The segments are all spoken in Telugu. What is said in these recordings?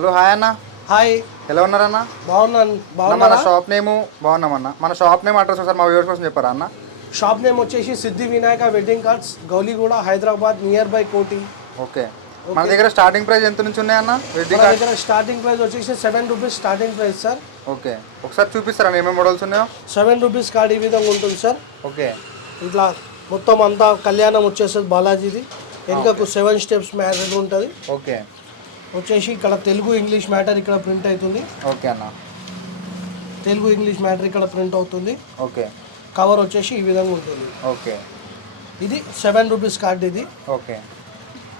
హలో హాయ్ అన్న. హాయ్, ఎలా ఉన్నారన్న? బాగున్నాను. మన బాగున్నారా? షాప్ నేము బాగున్నామన్న. మన షాప్ నేమ్ అడ్రస్ ఒకసారి మా వ్యూవర్స్ కోసం చెప్పారా అన్న? షాప్ నేమ్ వచ్చేసి సిద్ధి Vinayaka wedding cards, Gowliguda, Hyderabad, near by కోటి. ఓకే. మన దగ్గర స్టార్టింగ్ ప్రైస్ ఎంత నుంచి ఉన్నాయన్న మన వెడ్డింగ్ కార్డ్స్? దగ్గర స్టార్టింగ్ ప్రైస్ వచ్చేసి 7 rupees starting price sir. Okay, ఒకసారి చూపిస్తారా ఏమేమి మోడల్స్ ఉన్నాయో? 7 రూపీస్ కార్డ్ ఈ విధంగా ఉంటుంది సార్. ఓకే. ఇట్లా మొత్తం అంతా కళ్యాణం వచ్చేస్తుంది బాలాజీది. వెనుకకు 7 స్టెప్స్ మ్యాటర్ ఉంటుంది. ఓకే. వచ్చేసి ఇక్కడ తెలుగు ఇంగ్లీష్ మ్యాటర్ ఇక్కడ ప్రింట్ అవుతుంది. ఓకే అన్న. తెలుగు ఇంగ్లీష్ మ్యాటర్ ఇక్కడ ప్రింట్ అవుతుంది. ఓకే. కవర్ వచ్చేసి ఈ విధంగా ఉంటుంది. ఓకే. ఇది 7 రూపీస్ కార్డ్ ఇది. ఓకే.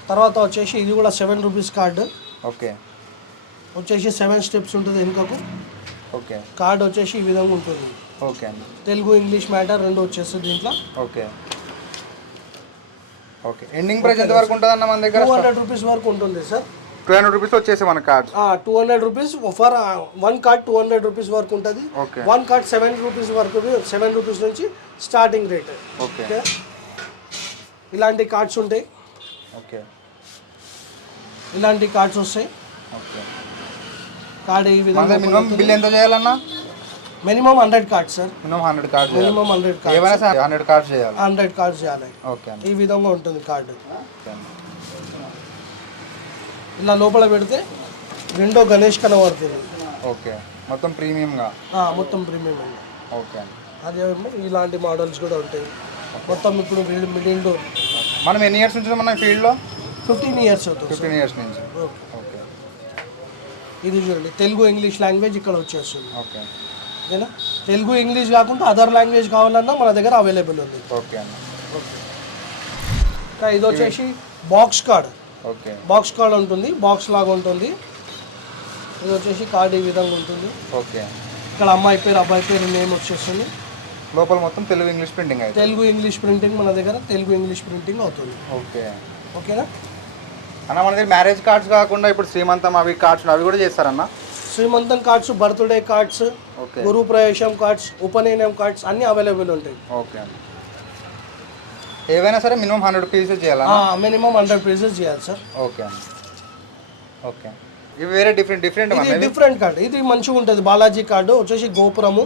తర్వాత వచ్చేసి ఇది కూడా 7 రూపీస్ కార్డు. ఓకే. వచ్చేసి 7 స్టెప్స్ ఉంటుంది వెనుకకు. ఓకే. కార్డ్ వచ్చేసి ఈ విధంగా ఉంటుంది. ఓకే అన్న. తెలుగు ఇంగ్లీష్ మ్యాటర్ రెండు వచ్చేస్తుంది దీంట్లో. ఓకే. ఓకే. ఎండింగ్ ప్రైస్ ఎంత వరకు ఉంటుంది అన్న మన దగ్గర? 200 రూపీస్ వరకు ఉంటుంది సార్. 200 రూపీస్ వచ్చేసి మన cards. 200 rupees for 1 card 200 rupees వరకు ఉంటుంది. ఓకే. 1 కార్డ్ 7 రూపీస్ వరకు, 7 రూపీస్ నుంచి స్టార్టింగ్ రేట్. ఓకే. ఇలాంటి కార్డ్స్ ఉంటాయి. ఓకే. ఇలాంటి కార్డ్స్ వస్తాయి. ఓకే. కార్డ్ ఈ విధంగా మినిమం బిల్ ఎంత చేయాలన్నా? Minimum 100 cards sir. Minimum 100 cards. Minimum 100 cards. ఏమైనా సరే 100 కార్డ్స్ చేయాలి. 100 కార్డ్స్ చేయాలి. ఓకే. ఈ విధంగా ఉంటుంది కార్డు. ఓకే. ఇలా లోపల పెడితే విండో గణేష్ కనబడుతుంది. ఓకే. మొత్తం ప్రీమియంగా. మొత్తం ప్రీమియం అండి. ఓకే. అదే ఇలాంటి మోడల్స్ కూడా ఉంటాయి. మొత్తం ఇప్పుడు మిడిల్ డోర్. మనం ఎన్ని ఇయర్స్ నుంచి మన ఫీల్డ్లో? 15 ఇయర్స్ అవుతుంది. 15 ఇయర్స్ నుంచి. ఓకే. ఓకే. ఇది చూడండి, తెలుగు ఇంగ్లీష్ లాంగ్వేజ్ ఇక్కడ వచ్చేస్తుంది. ఓకే. ఓకేనా? తెలుగు ఇంగ్లీష్ కాకుండా అదర్ లాంగ్వేజ్ కావాలన్నా మన దగ్గర అవైలబుల్ ఉంది. ఓకే అన్న. ఓకే. ఇది వచ్చేసి box card. Okay. Box card ఉంటుంది, బాక్స్ లాగా ఉంటుంది. ఇది వచ్చేసి కార్డ్ ఈ విధంగా ఉంటుంది. ఓకే. ఇక్కడ అమ్మాయి పేరు అబ్బాయి పేరు నేమ్ వచ్చేస్తుంది. లోపల మొత్తం తెలుగు ఇంగ్లీష్ ప్రింటింగ్ అయితే. తెలుగు ఇంగ్లీష్ ప్రింటింగ్ మన దగ్గర తెలుగు ఇంగ్లీష్ ప్రింటింగ్ అవుతుంది. ఓకే. ఓకేనా అన్న? మన దగ్గర మ్యారేజ్ కార్డ్స్ కాకుండా ఇప్పుడు శ్రీమంతం అవి కార్డ్స్ అవి కూడా చేస్తారన్న? శ్రీమంతం కార్డ్స్, బర్త్డే కార్డ్స్, ఓకే, గురు ప్రవేశం కార్డ్స్, ఉపనయనం కార్డ్స్ అన్నీ అవైలబుల్ ఉంటాయి. ఓకే అన్న. ఏవైనా సరే మినిమం 100 పీసెస్ చేయాలా? మినిమం 100 పీసెస్ చేయాలి సార్. ఓకే అన్న. ఓకే. ఇవి వేరే డిఫరెంట్ డిఫరెంట్ కార్డ్. ఇది మంచిగా ఉంటుంది. బాలాజీ కార్డు వచ్చేసి గోపురము.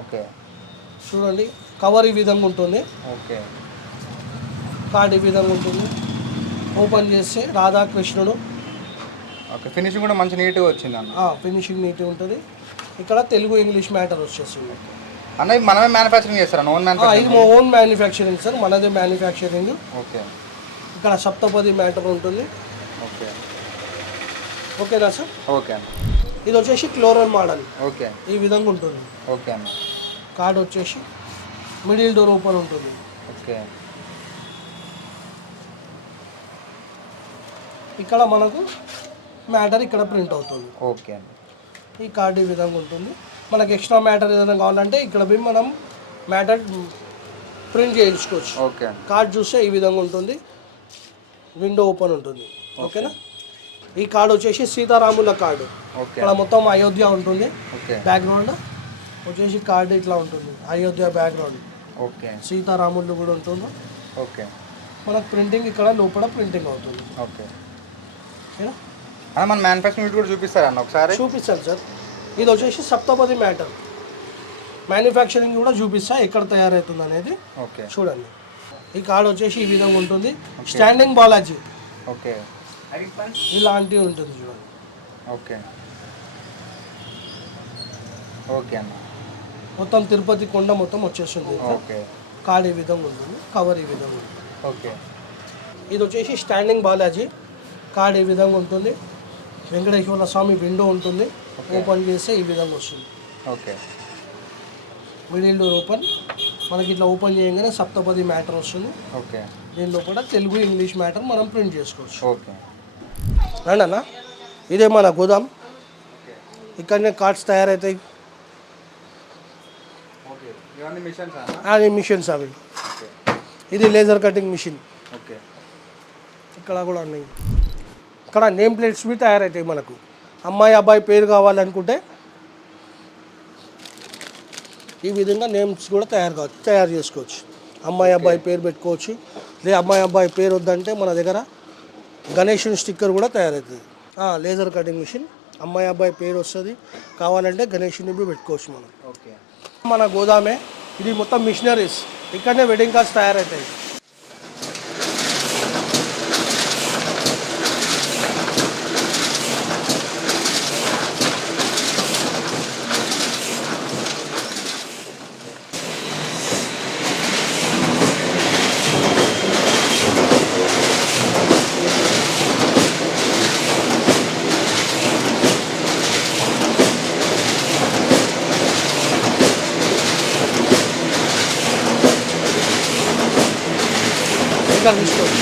ఓకే. చూడండి, కవర్ ఈ విధంగా ఉంటుంది. ఓకే. కార్డ్ ఈ విధంగా ఉంటుంది. ఓపెన్ చేస్తే రాధాకృష్ణుడు. ఓకే. ఫినిషింగ్ కూడా మంచి నీట్గా వచ్చింది అన్న. ఫినిషింగ్ నీట్గా ఉంటుంది. ఇక్కడ తెలుగు ఇంగ్లీష్ మ్యాటర్ వచ్చేస్తుంది. అన్న ఇది మనమే మ్యానుఫ్యాక్చరింగ్ చేస్తారా? Own manufacturing? ఇది మా ఓన్ మ్యానుఫ్యాక్చరింగ్ సార్, మనదే మ్యానుఫ్యాక్చరింగ్. ఓకే. ఇక్కడ సప్తపది మ్యాటర్ ఉంటుంది. ఓకే. ఓకేనా సార్? ఓకే అన్న. ఇది వచ్చేసి క్లోరల్ మోడల్. ఓకే. ఈ విధంగా ఉంటుంది. ఓకే అన్న. కార్డ్ వచ్చేసి మిడిల్ డోర్ ఓపెన్ ఉంటుంది. ఓకే. ఇక్కడ మనకు మ్యాటర్ ఇక్కడ ప్రింట్ అవుతుంది. ఓకే అండి. ఈ కార్డ్ ఈ విధంగా ఉంటుంది. మనకు ఎక్స్ట్రా మ్యాటర్ ఏదైనా కావాలంటే ఇక్కడ పోయి మనం మ్యాటర్ ప్రింట్ చేయించుకోవచ్చు. ఓకే. కార్డ్ చూస్తే ఈ విధంగా ఉంటుంది. విండో ఓపెన్ ఉంటుంది. ఓకేనా? ఈ కార్డ్ వచ్చేసి సీతారాముల కార్డు. ఓకే. ఇక్కడ మొత్తం అయోధ్య ఉంటుంది. ఓకే. బ్యాక్గ్రౌండ్ వచ్చేసి కార్డు ఇట్లా ఉంటుంది, అయోధ్య బ్యాక్గ్రౌండ్. ఓకే. సీతారాములు కూడా ఉంటుంది. ఓకే. మనకు ప్రింటింగ్ ఇక్కడ లోపల ప్రింటింగ్ అవుతుంది. ఓకే. ఓకేనా? మన మ్యానుఫ్యాక్చరింగ్ కూడా చూపిస్తారా అన్న ఒకసారి? చూపిస్తాను సార్. ఇది వచ్చేసి సప్తపది మ్యాటర్. మ్యానుఫ్యాక్చరింగ్ కూడా చూపిస్తా ఎక్కడ తయారవుతుంది అనేది. ఓకే. చూడండి, ఈ కార్డ్ వచ్చేసి ఈ విధంగా ఉంటుంది. స్టాండింగ్ బాలాజీ. ఓకే. ఇలాంటివి ఉంటుంది చూడండి. ఓకే. ఓకే అన్న. మొత్తం తిరుపతి కొండ మొత్తం వచ్చేస్తుంది. ఓకే. కార్డ్ ఈ విధంగా ఉంటుంది, కవర్ ఈ విధంగా ఉంటుంది. ఓకే. ఇది వచ్చేసి స్టాండింగ్ బాలాజీ. కార్డ్ ఈ విధంగా ఉంటుంది. వెంకటేశ్వర స్వామి విండో ఉంటుంది. ఓపెన్ చేస్తే ఈ విధంగా వస్తుంది. ఓకే. Middle door open. మనకి ఇట్లా ఓపెన్ చేయగానే సప్తపది మ్యాటర్ వస్తుంది. ఓకే. దీనిలో కూడా తెలుగు ఇంగ్లీష్ మ్యాటర్ మనం ప్రింట్ చేసుకోవచ్చు. ఓకే. రండి అన్న, ఇదే మన గోదాం. ఇక్కడనే కార్డ్స్ తయారవుతాయి. ఓకే. ఇవన్నీ మిషన్స్ అన్న? అది మిషన్స్ అవి. ఇది లేజర్ కటింగ్ మిషన్. ఓకే. ఇక్కడ కూడా ఉన్నాయి. ఇక్కడ నేమ్ ప్లేట్స్ బి తయారవుతాయి. మనకు అమ్మాయి అబ్బాయి పేరు కావాలనుకుంటే ఈ విధంగా నేమ్స్ కూడా తయారు చేసుకోవచ్చు. అమ్మాయి అబ్బాయి పేరు పెట్టుకోవచ్చు. లేదా అమ్మాయి అబ్బాయి పేరు వద్దంటే మన దగ్గర గణేషుని స్టిక్కర్ కూడా తయారవుతుంది. Laser cutting machine. అమ్మాయి అబ్బాయి పేరు వస్తుంది. కావాలంటే గణేషుని కూడా పెట్టుకోవచ్చు మనం. ఓకే. మన గోదామే ఇది, మొత్తం మిషనరీస్. ఇక్కడనే వెడ్డింగ్ కార్డ్స్ తయారవుతాయి. ఇంకా తీసుకోండి.